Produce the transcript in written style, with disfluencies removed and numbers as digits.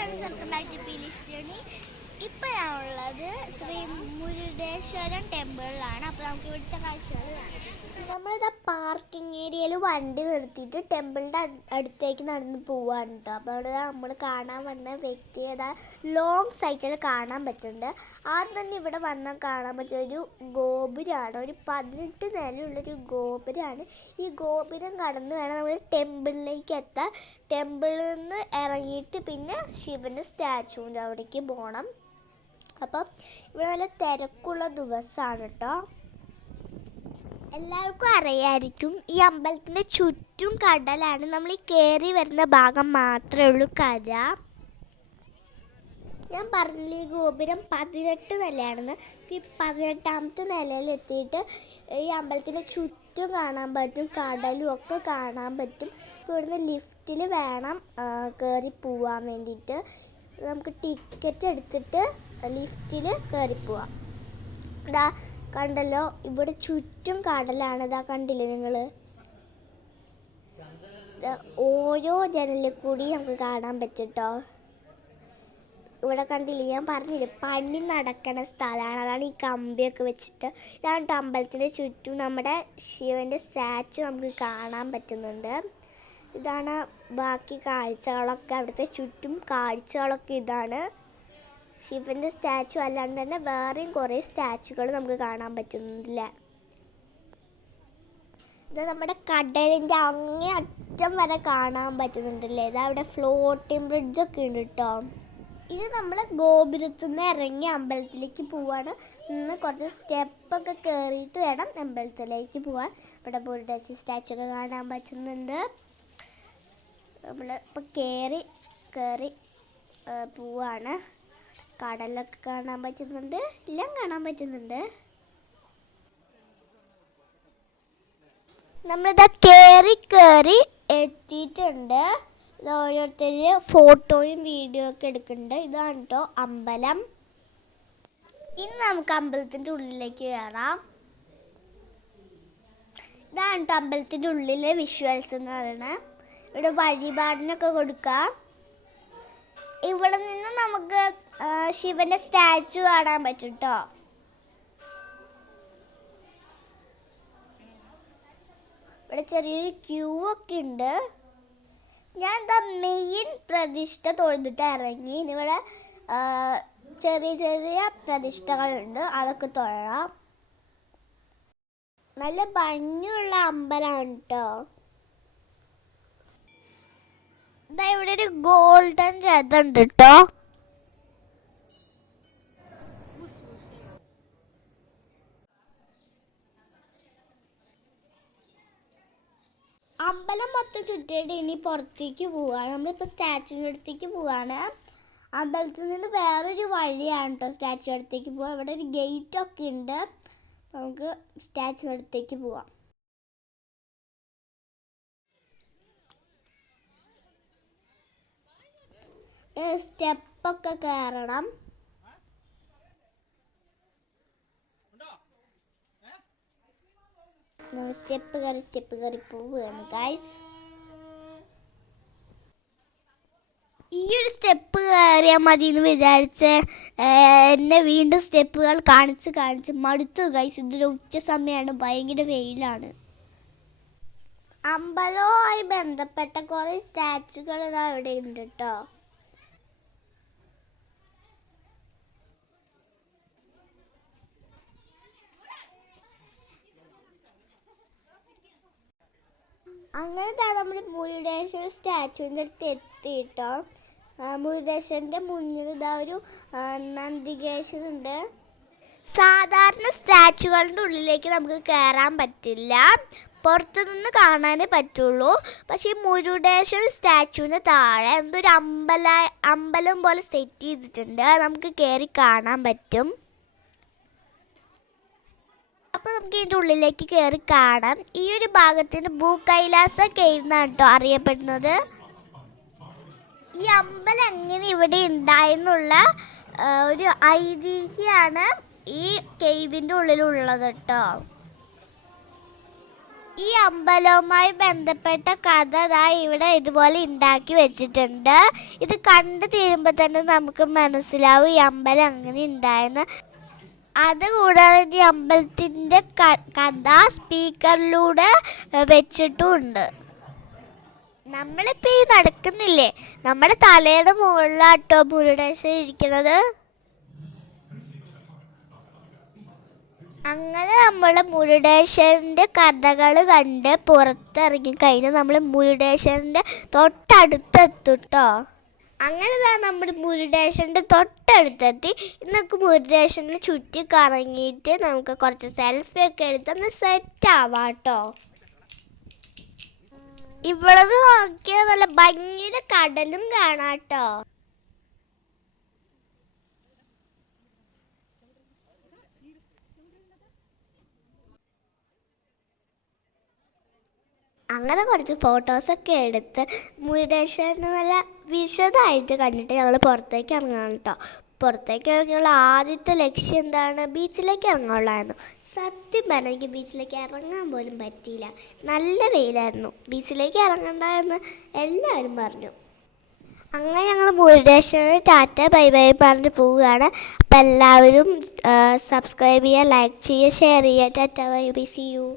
Friends, welcome back to പീലീസ് journey. ഇപ്പം ഞാനുള്ളത് ശ്രീ മുരുടേശ്വരം ടെമ്പിളിലാണ്. അപ്പോൾ നമുക്ക് ഇവിടുത്തെ കാഴ്ചകൾ കാണാം. നമ്മളിതാ പാർക്കിംഗ് ഏരിയയിൽ വണ്ടി നിർത്തിയിട്ട് ടെമ്പിളിൻ്റെ അടുത്തേക്ക് നടന്ന് പോവാണ് കേട്ടോ. അപ്പോൾ അവിടെ നമ്മൾ കാണാൻ വന്ന വ്യക്തിയെ ലോങ് സൈറ്റിൽ കാണാൻ പറ്റുന്നുണ്ട്. ആദ്യം തന്നെ ഇവിടെ വന്നാൽ കാണാൻ പറ്റിയ ഒരു ഗോപുരമാണ്, ഒരു 18 നിലയുള്ളൊരു ഗോപുരമാണ്. ഈ ഗോപുരം കടന്ന് വേണം നമ്മൾ ടെമ്പിളിലേക്ക് എത്താൻ. ടെമ്പിളിൽ നിന്ന് ഇറങ്ങിയിട്ട് പിന്നെ ശിവൻ്റെ സ്റ്റാച്ചുവിൻ്റെ അവിടേക്ക് പോകണം. അപ്പം ഇവിടെ നല്ല തിരക്കുള്ള ദിവസമാണ് കേട്ടോ. എല്ലാവർക്കും അറിയായിരിക്കും, ഈ അമ്പലത്തിൻ്റെ ചുറ്റും കടലാണ്. നമ്മൾ ഈ കയറി വരുന്ന ഭാഗം മാത്രമേ ഉള്ളൂ കര. ഞാൻ പറഞ്ഞില്ല, ഈ ഗോപുരം 18 നിലയാണെന്ന്. ഈ 18ാമത്തെ നിലയിൽ എത്തിയിട്ട് ഈ അമ്പലത്തിൻ്റെ ചുറ്റും കാണാൻ പറ്റും, കടലും ഒക്കെ കാണാൻ പറ്റും. ഇപ്പോൾ ഇവിടുന്ന് ലിഫ്റ്റിൽ വേണം കയറി പോവാൻ വേണ്ടിയിട്ട്. നമുക്ക് ടിക്കറ്റ് എടുത്തിട്ട് ലിഫ്റ്റിൽ കയറിപ്പോവാം. ഇതാ കണ്ടല്ലോ, ഇവിടെ ചുറ്റും കടലാണ്. ഇതാ കണ്ടില്ലേ നിങ്ങൾ, ഓരോ ജനലിൽ കൂടി നമുക്ക് കാണാൻ പറ്റും കേട്ടോ. ഇവിടെ കണ്ടില്ലേ, ഞാൻ പറഞ്ഞില്ലേ പണി നടക്കുന്ന സ്ഥലമാണ്. അതാണ് ഈ കമ്പിയൊക്കെ വെച്ചിട്ട്. ഇതാണ് അമ്പലത്തിൻ്റെ ചുറ്റും നമ്മുടെ ശിവൻ്റെ സ്റ്റാച്ചു നമുക്ക് കാണാൻ പറ്റുന്നുണ്ട്. ഇതാണ് ബാക്കി കാഴ്ചകളൊക്കെ, അവിടുത്തെ ചുറ്റും കാഴ്ചകളൊക്കെ ഇതാണ്. ശിവൻ്റെ സ്റ്റാച്ചു അല്ലാണ്ട് തന്നെ വേറെയും കുറേ സ്റ്റാച്ചുകൾ നമുക്ക് കാണാൻ പറ്റുന്നില്ല. ഇത് നമ്മുടെ കടലിൻ്റെ അങ്ങേ അറ്റം വരെ കാണാൻ പറ്റുന്നുണ്ടല്ലേ. ഇതാ അവിടെ ഫ്ലോട്ടിംഗ് ബ്രിഡ്ജൊക്കെ ഉണ്ട് കേട്ടോ. ഇത് നമ്മൾ ഗോപുരത്തു നിന്ന് ഇറങ്ങി അമ്പലത്തിലേക്ക് പോവാണ്. ഇന്ന് കുറച്ച് സ്റ്റെപ്പൊക്കെ കയറിയിട്ട് വേണം അമ്പലത്തിലേക്ക് പോവാൻ. ഇവിടെ മുരുടേശ്വര സ്റ്റാച്ചു ഒക്കെ കാണാൻ പറ്റുന്നുണ്ട്. നമ്മൾ ഇപ്പോൾ കയറി പോവാണ്. കടലൊക്കെ കാണാൻ പറ്റുന്നുണ്ട്, എല്ലാം കാണാൻ പറ്റുന്നുണ്ട്. നമ്മളിതാ കയറി എത്തിയിട്ടുണ്ട്. ഇത് ഓരോരുത്തർ ഫോട്ടോയും വീഡിയോ ഒക്കെ എടുക്കുന്നുണ്ട്. ഇതാണ് കേട്ടോ അമ്പലം. ഇനി നമുക്ക് അമ്പലത്തിൻ്റെ ഉള്ളിലേക്ക് കയറാം. ഇതാണ് കേട്ടോ അമ്പലത്തിൻ്റെ ഉള്ളിലെ വിഷ്വൽസ് എന്ന് പറയുന്നത്. ഇവിടെ വഴിപാടിനൊക്കെ കൊടുക്കാം. ഇവിടെ നിന്ന് നമുക്ക് ശിവൻ്റെ സ്റ്റാച്ചു കാണാൻ പറ്റും കേട്ടോ. ഇവിടെ ചെറിയൊരു ക്യൂ ഒക്കെ ഉണ്ട്. ഞാൻ എന്താ മെയിൻ പ്രതിഷ്ഠ തൊഴുതിട്ട് ഇറങ്ങി. ഇനി ഇവിടെ ചെറിയ ചെറിയ പ്രതിഷ്ഠകളുണ്ട്, അതൊക്കെ തൊഴാം. നല്ല ഭംഗിയുള്ള അമ്പലമാണ് കേട്ടോ. ഇതാ ഇവിടെ ഒരു ഗോൾഡൻ രഥം ഉണ്ട് കേട്ടോ. അമ്പലം മൊത്തം ചുറ്റിയിട്ട് ഇനി പുറത്തേക്ക് പോവാണ്. നമ്മളിപ്പോൾ സ്റ്റാച്ചുവിൻ്റെ അടുത്തേക്ക് പോവാണ്. അമ്പലത്തിൽ നിന്ന് വേറൊരു വഴിയാണ് കേട്ടോ സ്റ്റാച്ചു അടുത്തേക്ക് പോവാം. ഇവിടെ ഒരു ഗേറ്റൊക്കെ ഉണ്ട്. നമുക്ക് സ്റ്റാച്ചുവിൻ്റെ അടുത്തേക്ക് പോവാം. സ്റ്റെപ്പൊക്കെ കയറണം. നമ്മൾ സ്റ്റെപ്പ് കയറി പോവുകയാണ് ഗൈസ്. ഈ ഒരു സ്റ്റെപ്പ് കയറിയാൽ മതി എന്ന് വിചാരിച്ച് എന്നെ വീണ്ടും സ്റ്റെപ്പുകൾ കാണിച്ച് മടുത്തു ഗൈസ്. ഇതൊരു ഉച്ച സമയമാണ്, ഭയങ്കര വെയിലാണ്. അമ്പലവുമായി ബന്ധപ്പെട്ട കുറേ സ്റ്റാച്ചുകൾ ഇതാ ഇവിടെ ഉണ്ട് കേട്ടോ. അങ്ങനെ നമ്മൾ മുരുടേശ്വര സ്റ്റാച്ചുവിൻ്റെ അടുത്ത് എത്തിയിട്ടോ. മുരുടേശ്വരൻ്റെ മുന്നിൽ ഇതാ ഒരു നന്ദികേശ്വരുണ്ട്. സാധാരണ സ്റ്റാച്ചുകളുടെ ഉള്ളിലേക്ക് നമുക്ക് കയറാൻ പറ്റില്ല, പുറത്തുനിന്ന് കാണാനേ പറ്റുള്ളൂ. പക്ഷേ ഈ മുരുടേശ്വര സ്റ്റാച്ചുവിന് താഴെ എന്തൊരു അമ്പലം പോലെ സെറ്റ് ചെയ്തിട്ടുണ്ട്, നമുക്ക് കയറി കാണാൻ പറ്റും. അപ്പോൾ നമുക്ക് ഇതിൻ്റെ ഉള്ളിലേക്ക് കയറി കാണാം. ഈ ഒരു ഭാഗത്തിന് ഭൂകൈലാസ കേവ് എന്നാണ് കേട്ടോ അറിയപ്പെടുന്നത്. ഈ അമ്പലം എങ്ങനെ ഇവിടെ ഉണ്ടായെന്നുള്ള ഒരു ഐതിഹ്യമാണ് ഈ കേവിൻ്റെ ഉള്ളിലുള്ളത് കേട്ടോ. ഈ അമ്പലവുമായി ബന്ധപ്പെട്ട കഥ ദാ ഇവിടെ ഇതുപോലെ ഉണ്ടാക്കി വെച്ചിട്ടുണ്ട്. ഇത് കണ്ടു തീരുമ്പോൾ തന്നെ നമുക്ക് മനസ്സിലാവും ഈ അമ്പലം അങ്ങനെ ഉണ്ടായെന്ന്. അതുകൂടാതെ ഈ അമ്പലത്തിൻ്റെ കഥ സ്പീക്കറിലൂടെ വെച്ചിട്ടുമുണ്ട്. നമ്മളിപ്പോൾ ഈ നടക്കുന്നില്ലേ, നമ്മുടെ തലയുടെ മുകളിലാട്ടോ മുരുടേശ്വരൻ ഇരിക്കുന്നത്. അങ്ങനെ നമ്മൾ മുരുടേശ്വരൻ്റെ കഥകൾ കണ്ട് പുറത്തിറങ്ങി കഴിഞ്ഞാൽ നമ്മൾ മുരുടേശ്വരൻ്റെ തൊട്ടടുത്തെത്തുട്ടോ. അങ്ങനെ നമ്മൾ മുരുടേശ്വരൻ്റെ തൊട്ടടുത്തെത്തി. നമുക്ക് മുരുടേശ്വരനെ ചുറ്റി കറങ്ങിയിട്ട് നമുക്ക് കുറച്ച് സെൽഫിയൊക്കെ എടുത്തൊന്ന് സെറ്റ് ആവാട്ടോ. ഇവിടെ നോക്കിയാൽ നല്ല ഭംഗിയിൽ കടലും കാണാട്ടോ. അങ്ങനെ കുറച്ച് ഫോട്ടോസൊക്കെ എടുത്ത് മുരുടേശ്വരനെ നല്ല വിശദമായിട്ട് കണ്ടിട്ട് ഞങ്ങൾ പുറത്തേക്ക് ഇറങ്ങാം കേട്ടോ. പുറത്തേക്ക് ഇറങ്ങിയുള്ള ആദ്യത്തെ ലക്ഷ്യം എന്താണ്? ബീച്ചിലേക്ക് ഇറങ്ങാനുള്ളതായിരുന്നു. സത്യം പറഞ്ഞെങ്കിൽ ബീച്ചിലേക്ക് ഇറങ്ങാൻ പോലും പറ്റിയില്ല. നല്ല വെയിലായിരുന്നു. ബീച്ചിലേക്ക് ഇറങ്ങണ്ടെന്ന് എല്ലാവരും പറഞ്ഞു. അങ്ങനെ ഞങ്ങൾ മുരുടേശ്വരന് ടാറ്റ ബൈ ബൈ പറഞ്ഞ് പോവുകയാണ്. അപ്പം എല്ലാവരും സബ്സ്ക്രൈബ് ചെയ്യുക, ലൈക്ക് ചെയ്യുക, ഷെയർ ചെയ്യുക. Tata bye bye, see U.